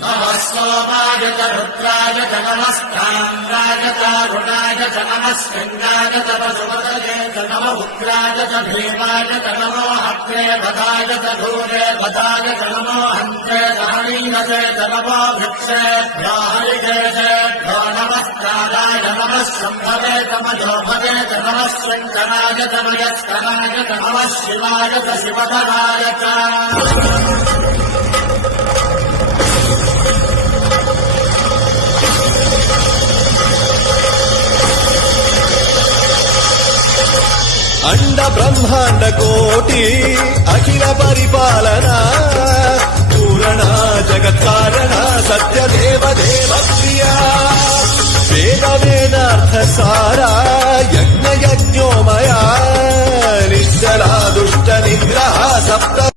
नमः सोमाय च रुद्राय च नमस्ताम्राय च रुणाय च नमस्कन्दाय च पशुपतये च नम उग्राय च भीमाय च नमो हत्रे वधाय च धूरे वधाय च नमो हन्त्रे च हरीनसे च नमो वृक्षेभ्यो हरिकेशेभ्यो नमस्काराय नमः शम्भवे च मयोभवे च नमः शङ्कराय च मयस्कराय च नमः शिवाय च शिवधराय च अंड ब्रह्मांड कोटि अखिल परिपालना पूरणा जगत्कारणा सत्यदेव देवप्रिया वेद वेदार्थ सारा यज्ञ यज्ञोमया निश्चला दुष्ट निग्रह सप्त